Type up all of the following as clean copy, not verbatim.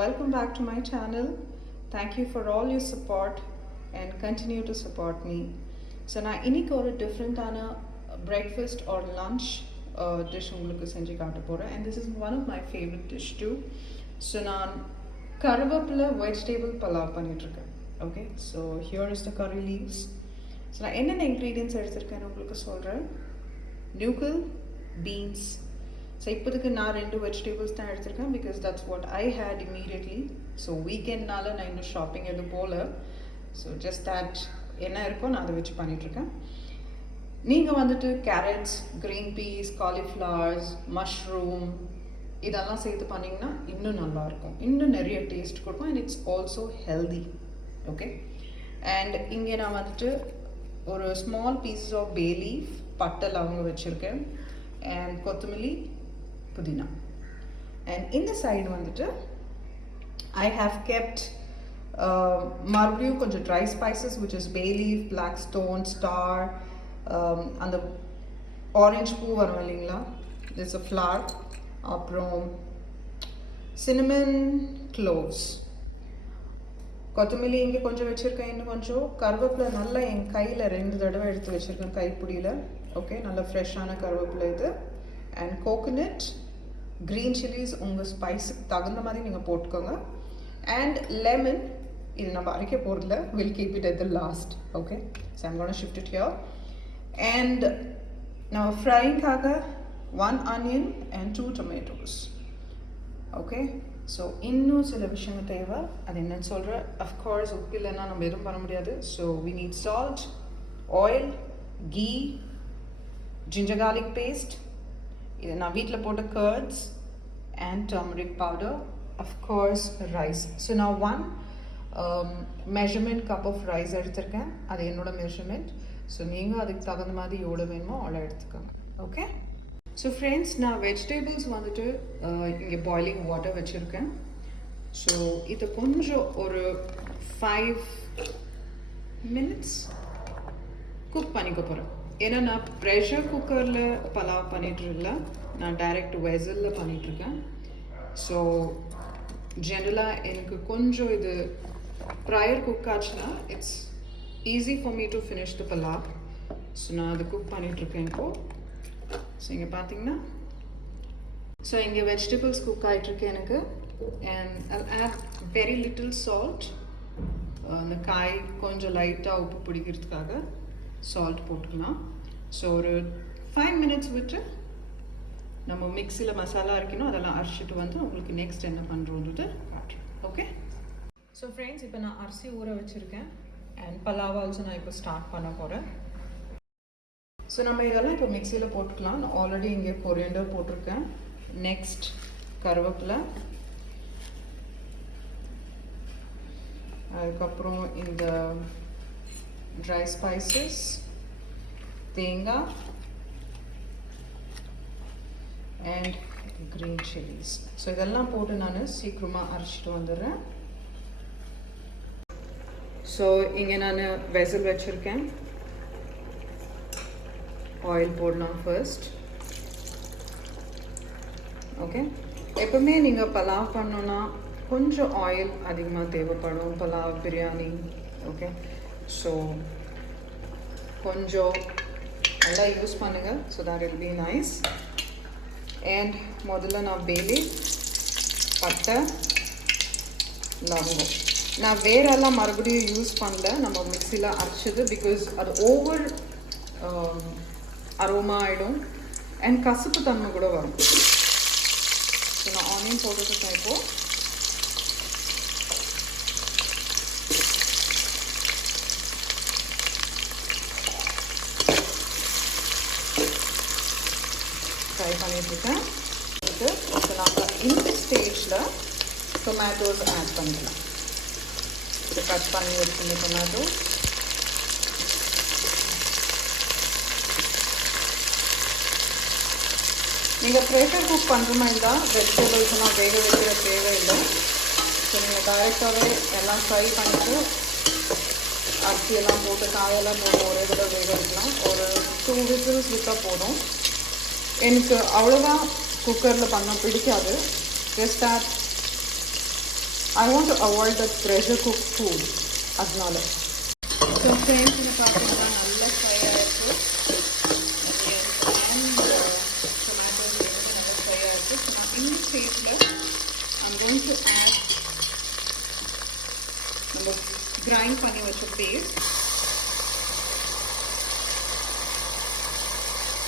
welcome back to my channel. Thank you for all your support and continue to support me. So நான் இன்னைக்கு ஒரு டிஃப்ரெண்டான breakfast or lunch dish உங்களுக்கு செஞ்சு காட்ட போறேன், and this is one of my favorite dish too. So நான் கருவேப்பிலை vegetable palav பண்ணிட்டு இருக்கேன். Okay, so here is the curry leaves. So நான் என்னென்ன ingredients எடுத்திருக்கேன்னு உங்களுக்கு சொல்றேன். Nucal, beans. So இப்போதுக்கு நான் 2 vegetables தான் எடுத்திருக்கேன் because that's what I had immediately. So weekendனால நான் இன்னும் ஷாப்பிங் எதுவும் போல. So just that என்ன இருக்கோ நான் அதை வச்சு பண்ணிட்டு இருக்கேன். நீங்கள் வந்துட்டு carrots, green peas, cauliflowers, mushroom இதெல்லாம் சேர்த்து பண்ணிங்கன்னா இன்னும் நல்லாயிருக்கும், இன்னும் நிறைய டேஸ்ட் கொடுக்கும், and it's also healthy. Okay, and இங்கே நான் வந்துட்டு ஒரு small pieces of bay leaf, பட்டை லவங்க வச்சுருக்கேன், அண்ட் கொத்தமல்லி, புதினா. அண்ட் இந்த சைடு வந்துட்டு ஐ ஹாவ் கெப்ட் மறுபடியும் கொஞ்சம் try spices which is bay leaf, black stone, star, அந்த ஆரஞ்சு பூ வரும் இல்லைங்களா, there's a flower, அப்புறம் cinnamon cloves, கொத்தமல்லி இங்கே கொஞ்சம் வச்சுருக்கேன், இன்னும் கொஞ்சம் கருவேப்பிலை நல்லா என் கையில் 2 தடவை எடுத்து வச்சுருக்கேன் கைப்பிடியில். ஓகே, நல்ல ஃப்ரெஷ்ஷான கருவேப்பிலை இது. அண்ட் கோகோனட், க்ரீன் சில்லிஸ் உங்கள் ஸ்பைஸுக்கு தகுந்த மாதிரி நீங்கள் போட்டுக்கோங்க. அண்ட் லெமன், இது நம்ம அரைக்க போகிறதில்ல, will keep it at the last. Okay, so I'm gonna shift it here. And நம்ம ஃப்ரைங்காக 1 onion and 2 tomatoes. Okay, so இன்னும் சில விஷயங்கள் தேவை, அது என்னன்னு சொல்கிறேன். அஃப்கோர்ஸ் உப்பு இல்லைன்னா நம்ம எதுவும் பண்ண முடியாது. So we need salt, oil, ghee, ginger garlic paste, இது நான் வீட்டில் போட்ட curds, and turmeric powder, of course rice. So நான் 1 மெஷர்மெண்ட் கப் ஆஃப் ரைஸ் எடுத்திருக்கேன், அது என்னோட மெஷர்மெண்ட். ஸோ நீங்கள் அதுக்கு தகுந்த மாதிரி எவ்வளோ வேணுமோ அவ்வளோ எடுத்துக்கோங்க. ஓகே, ஸோ ஃப்ரெண்ட்ஸ், நான் வெஜிடபிள்ஸ் வந்துட்டு இங்கே பாய்லிங் வாட்டர் வச்சுருக்கேன். ஸோ இதை கொஞ்சம் ஒரு 5 minutes குக் பண்ணிக்க போகிறேன். ஏன்னா நான் ப்ரெஷர் குக்கரில் பலாவ் பண்ணிகிட்ருக்கல, நான் டைரக்ட் வெசலில் பண்ணிகிட்ருக்கேன். ஸோ ஜென்ரலாக எனக்கு கொஞ்சம் இது ப்ரையர் குக் ஆச்சுன்னா it's easy for me to finish the pulao. So நான் அது குக் பண்ணிகிட்ருக்கேன் இப்போது. ஸோ இங்கே பார்த்தீங்கன்னா, ஸோ இங்கே வெஜிடபிள்ஸ் குக் ஆகிட்டுருக்கு எனக்கு. And I had very little salt, அந்த காய் கொஞ்சம் லைட்டாக உப்பு பிடிக்கிறதுக்காக சால்ட் போட்டுக்கலாம். ஸோ ஒரு 5 minutes விட்டு நம்ம மிக்சியில் மசாலா அரைக்கணும், அதெல்லாம் அரைச்சிட்டு வந்து உங்களுக்கு நெக்ஸ்ட் என்ன பண்ணுறோன்றது காட்டுறேன். ஓகே, ஸோ ஃப்ரெண்ட்ஸ், இப்போ நான் அரிசி ஊற வச்சுருக்கேன், அண்ட் பலாவ் ஆல்சோ நான் இப்போ ஸ்டார்ட் பண்ண போகிறேன். ஸோ நம்ம இதெல்லாம் இப்போ மிக்சியில் போட்டுக்கலாம். நான் ஆல்ரெடி இங்கே கொரியண்டர் போட்டிருக்கேன். நெக்ஸ்ட் கருவேப்பிலை, அதுக்கப்புறம் இந்த ட்ரை ஸ்பைசஸ், தேங்காய், அண்ட் க்ரீன் சில்லிஸ். ஸோ இதெல்லாம் போட்டு நான் சீக்கிரமாக அரைச்சிட்டு வந்துடுறேன். ஸோ இங்கே நான் வெசல் வச்சுருக்கேன். ஆயில் போடலாம் ஃபர்ஸ்ட். ஓகே, எப்பவுமே நீங்கள் பலாவ் பண்ணோன்னா கொஞ்சம் ஆயில் அதிகமாக தேவைப்படும், பலாவ் பிரியாணி. ஓகே, ஸோ கொஞ்சம் நல்லா யூஸ் பண்ணுங்கள், so that will be nice. And முதல்ல நான் பே லீஃப், பட்டை, லவங்கம், நான் வேறெல்லாம் மறுபடியும் யூஸ் பண்ணல, நம்ம மிக்சியில் அரைச்சது, பிகாஸ் அது ஓவர் அரோமா ஆகிடும் அண்ட் கசப்பு தன்மை கூட வரும். ஸோ நான் ஆனியன் போட்டுருக்கேன் இப்போது. ஃப்ரை பண்ணிட்டுருக்கேன். இப்போ நம்ம இந்த ஸ்டேஜில் டொமேட்டோஸ் ஆட் பண்ணிக்கலாம். இது கட் பண்ணி வச்சுருந்த டொமேட்டோ, நீங்கள் ப்ரெஷர் குக் பண்ணுற மாதிரி தான் வெஜிடபிள்ஸ்லாம் வேக வைக்கிற தேவையில்லை. ஸோ நீங்கள் டைரெக்டாகவே எல்லாம் ஃப்ரை பண்ணிவிட்டு அரிசியெல்லாம் போட்டு காயெல்லாம் போட்டு ஒரே தடவை வேக வைக்கலாம். ஒரு 2 whistles விட்டால் போதும். எனக்கு அவ்வளோவா குக்கரில் பண்ண பிடிக்காது. Just add I want to avoid that pressure cooked food. அதனால ஸோ ஃப்ரெண்ட்ஸ் இதை பார்த்தீங்கன்னா நல்லா ஃப்ரை ஆகிடுச்சு. டொமேட்டோஸ் நல்லா ஃப்ரை ஆகிடுச்சு. ஸோ நான் இந்த ஸ்டேஜில் I'm going to add நம்ம கிரைண்ட் பண்ணி வச்ச பேஸ்ட்.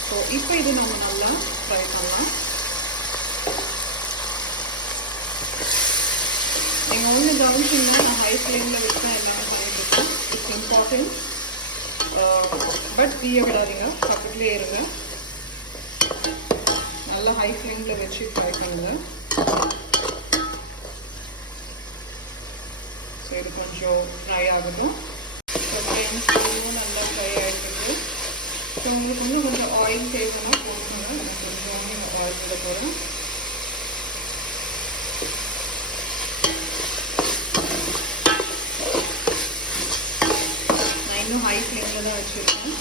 ஸோ இப்போ இது நம்ம நல்லா ஃப்ரை பண்ணலாம். நீங்கள் ஒன்று கவனிச்சிங்கன்னா நான் ஹை ஃப்ளேமில் வச்சு தான் எல்லாமே பண்ணிட்டுருக்கேன். It's important. பட் தீய விடாதீங்க, பக்கத்துலேயே இருங்க. நல்லா ஹை ஃப்ளேமில் வச்சு ஃப்ரை பண்ணுங்கள். ஸோ இது கொஞ்சம் ஃப்ரை ஆகட்டும். ஸோ ஃப்ரெண்ட்ஸ் நல்லா ஃப்ரை ஆகிட்டு. ஸோ உங்களுக்கு இன்னும் கொஞ்சம் ஆயில் தேவைன்னா போட்டுங்க. நான் கொஞ்சம் ஆயில் போட போகிறேன். இன்னும் ஹை ஃப்ளேமில் தான் வச்சுருக்கேன்.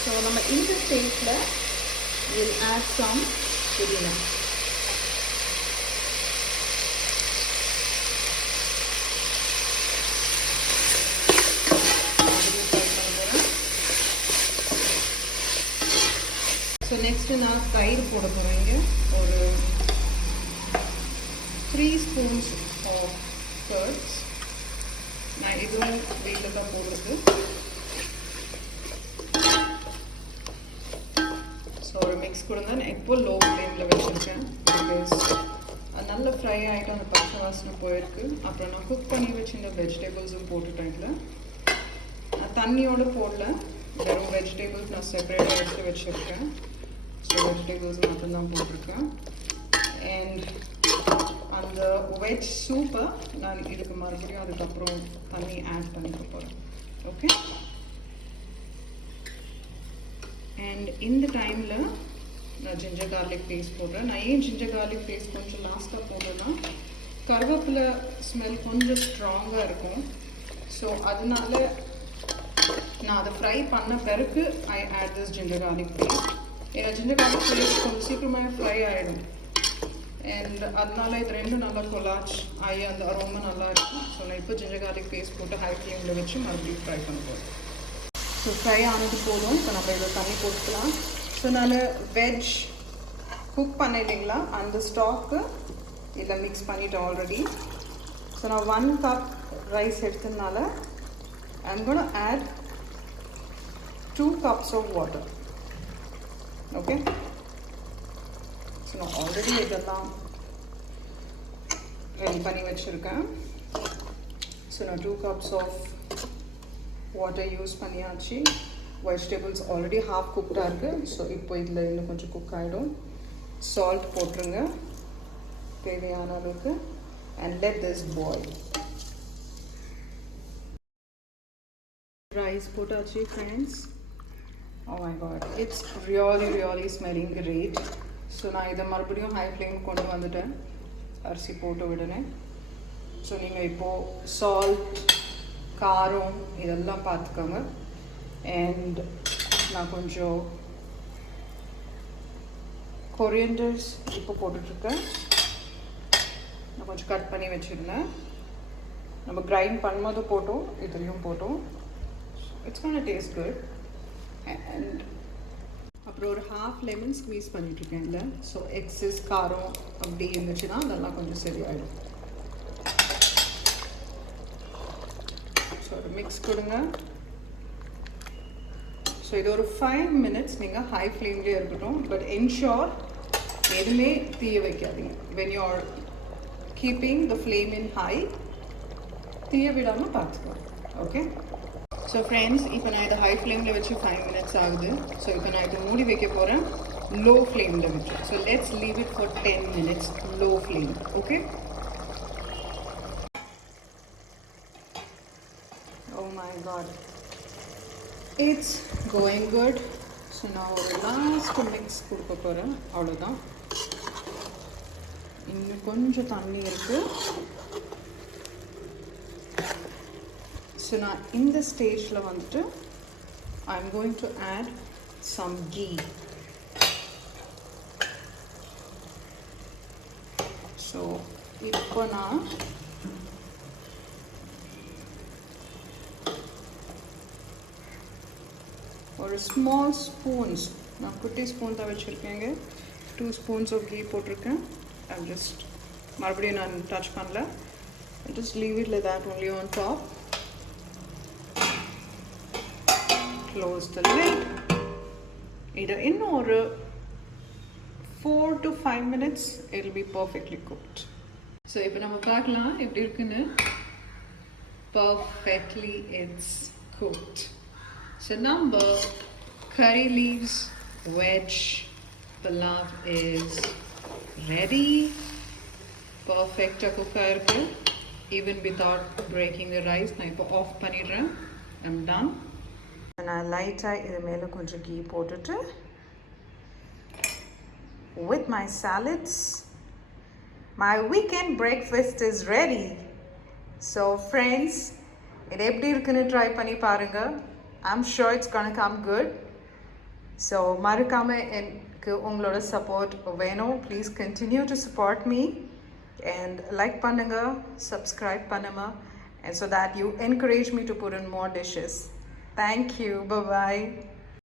ஸோ நம்ம இந்த ஸ்டேஜில் வில் ஆட் சம் புதினா. ஸோ நெக்ஸ்ட்டு நான் தயிர் போட போகிறேங்க. ஒரு 3 ஸ்பூன்ஸ் ஆஃப் கர்ட்ஸ். நான் இதுவும் வெயிலில் தான் போடுறது. ஸோ ஒரு மிக்ஸ் கொடுங்க. நான் இப்போ லோ ஃப்ளேமில் வச்சுருக்கேன். பிகாஸ் அது நல்ல ஃப்ரை ஆகிட்டு அந்த பச்சை வாசனை போயிருக்கு. அப்புறம் நான் குக் பண்ணி வச்சுருந்த வெஜிடபிள்ஸும் போட்டுட்டேன். இதில் நான் தண்ணியோடு போடல, வெறும் வெஜிடபிள்ஸ் நான் செப்பரேட்டாக எடுத்து வச்சுருக்கேன். ஸோ வெஜிடபிள்ஸ் மட்டும்தான் போட்டிருக்கேன். அண்ட் அந்த வெஜ் சூப்பை நான் இதுக்கு மறுபடியும் அதுக்கப்புறம் தண்ணி ஆட் பண்ணிக்க போகிறேன். ஓகே. அண்ட் இந்த டைமில் நான் ஜிஞ்சர் கார்லிக் பேஸ்ட் போடுறேன். நான் ஏன் ஜிஞ்சர் கார்லிக் பேஸ்ட் கொஞ்சம் லாஸ்ட்டாக போடுறேன்னா கருவேப்பிலை ஸ்மெல் கொஞ்சம் ஸ்ட்ராங்காக இருக்கும். ஸோ அதனால நான் அதை ஃப்ரை பண்ண பிறகு I add this ginger garlic paste. ஏன்னா ஜிஞ்சர் கார்லிக் பேஸ்ட் கொஞ்சம் சீக்கிரமாக ஃப்ரை ஆகிடும். அண்ட் அதனால இது ரெண்டும் நல்லா கொலாச் ஆகி அந்த அரோமா நல்லா இருக்கும். ஸோ நான் இப்போ ஜிஞ்சர் கார்லிக் பேஸ்ட் போட்டு ஹை ஃப்ளேமில் வச்சு மறுபடியும் ஃப்ரை பண்ண போகிறேன். ஸோ ஃப்ரை ஆனது போதும். இப்போ நம்ம இதில் தண்ணி போட்டுக்கலாம். ஸோ நான் வெஜ் குக் பண்ண இல்லைங்களா, அந்த ஸ்டாக்கு இதில் மிக்ஸ் பண்ணிவிட்டேன் ஆல்ரெடி. ஸோ நான் 1 கப் ரைஸ் எடுத்ததுனால I'm gonna add 2 cups of water. Okay. So நான் ஆல்ரெடி இதெல்லாம் ரெடி பண்ணி வச்சுருக்கேன். ஸோ நான் 2 cups ஆஃப் வாட்டர் யூஸ் பண்ணியாச்சு. வெஜிடபிள்ஸ் ஆல்ரெடி ஹாஃப் குக்டாக இருக்குது. ஸோ இப்போ இதில் இன்னும் கொஞ்சம் குக் ஆகிடும். சால்ட் போட்டுருங்க தேவையான அளவுக்கு. And let this boil. Rice போட்டாச்சு friends. Oh my god, it's really smelling great. ஸோ நான் இதை மறுபடியும் ஹை ஃப்ளேம் கொண்டு வந்துட்டேன். அரிசி போட்டு விடுனேன். ஸோ நீங்கள் இப்போது சால்ட், காரம் இதெல்லாம் பார்த்துக்கோங்க. அண்ட் நான் கொஞ்சம் கொரியண்டர்ஸ் இப்போ போட்டுட்ருக்கேன். நான் கொஞ்சம் கட் பண்ணி வச்சுருந்தேன். நம்ம கிரைண்ட் பண்ணும்போது போட்டோம், இதுலேயும் போட்டோம். It's gonna taste good. And அப்புறம் ஒரு ஹாஃப் லெமன் ஸ்க்வீஸ் பண்ணிட்டுருக்கேன் இல்லை. ஸோ எக்ஸஸ் காரம் அப்படி இருந்துச்சுன்னா அதெல்லாம் கொஞ்சம் சரியாயிடும். ஸோ ஒரு மிக்ஸ் கொடுங்க. ஸோ இது ஒரு 5 minutes நீங்கள் ஹை ஃப்ளேம்லேயே இருக்கட்டும். பட் என்ஷோர் எதுவுமே தீய வைக்காதீங்க. When you are keeping the flame in high, தீய விடாமல் பார்த்துக்கலாம். ஓகே. ஸோ ஃப்ரெண்ட்ஸ், இப்போ நான் இதை ஹை ஃப்ளேமில் வச்சு 5 minutes ஆகுது. ஸோ இப்போ நான் இதை மூடி வைக்க போகிறேன் லோ ஃப்ளேமில் வச்சு. So let's leave it for 10 minutes low flame. Okay. Oh my God, it's going good. So நான் ஒரு லாஸ்ட் மிக்ஸ் கொடுக்க போகிறேன். அவ்வளோதான். இன்னும் கொஞ்சம் தண்ணி இருக்குது. ஸோ நான் இந்த ஸ்டேஜில் வந்துட்டு I am going to add some ghee. So இப்போ நான் ஒரு ஸ்மால் ஸ்பூன்ஸ், நான் குட்டி ஸ்பூன் தான் வச்சுருக்கேங்க, 2 ஸ்பூன்ஸ் ஆஃப் கீ போட்டிருக்கேன். ஐம் ஜஸ்ட் மறுபடியும் நான் டச் பண்ணல. Just leave it like that only on top. Close the lid. Either in or 4 to 5 minutes it will be perfectly cooked. So if we paakala eppadi irukunu, perfectly it's cooked. So number curry leaves veg pulav is ready. Perfect cook irukku, even without breaking the rice. நான் இப்போ of பண்ணிடுறேன். I'm done. நான் லைட்டாக இது மேலே கொஞ்சம் key போட்டுட்டு with my salads, my weekend breakfast is ready. So friends, இது எப்படி இருக்குன்னு ட்ரை பண்ணி பாருங்க. I'm sure it's gonna come good. So மறக்காம எனக்கு உங்களோட சப்போர்ட் வேணும். Please continue to support me and like பண்ணுங்க, subscribe பண்ணுங்க, and so that you encourage me to put in more dishes. Thank you. Bye bye.